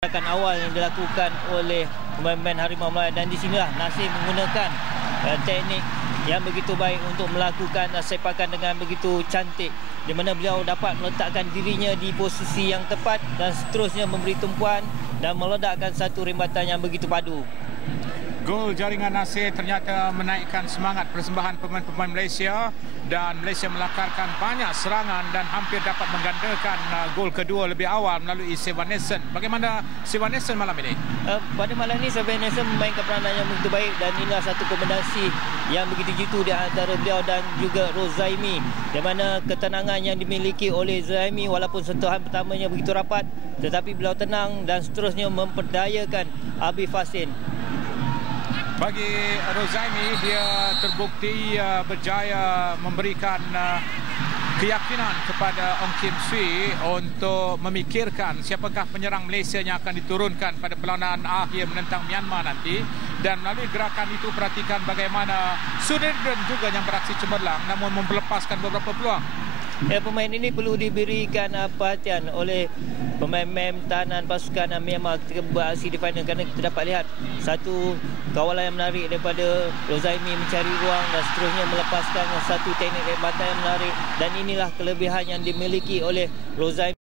Gerakan awal yang dilakukan oleh pemain-pemain Harimau Malaya, dan di sinilah Nasir menggunakan teknik yang begitu baik untuk melakukan sepakan dengan begitu cantik, di mana beliau dapat meletakkan dirinya di posisi yang tepat dan seterusnya memberi tumpuan dan meledakkan satu rembatan yang begitu padu. Gol jaringan Nasir ternyata menaikkan semangat persembahan pemain-pemain Malaysia, dan Malaysia melakarkan banyak serangan dan hampir dapat menggandakan gol kedua lebih awal melalui Sivan Nelson. Bagaimana Sivan Nelson malam ini? Pada malam ini Sivan Nelson memainkan peranan yang begitu baik, dan inilah satu kombinasi yang begitu jitu di antara beliau dan juga Rozaimi, di mana ketenangan yang dimiliki oleh Rozaimi walaupun sentuhan pertamanya begitu rapat, tetapi beliau tenang dan seterusnya memperdayakan Abi Fasin. Bagi Rozaimi, dia terbukti berjaya memberikan keyakinan kepada Ong Kim Swee untuk memikirkan siapakah penyerang Malaysia yang akan diturunkan pada perlawanan akhir menentang Myanmar nanti. Dan melalui gerakan itu, perhatikan bagaimana Sudirman juga yang beraksi cemerlang namun melepaskan beberapa peluang. Pemain ini perlu diberikan perhatian oleh pemain-pemain tahanan pasukan Myanmar ketika beraksi di final, kerana kita dapat lihat satu kawalan yang menarik daripada Rozaimi mencari ruang dan seterusnya melepaskan satu teknik rembatan yang menarik, dan inilah kelebihan yang dimiliki oleh Rozaimi.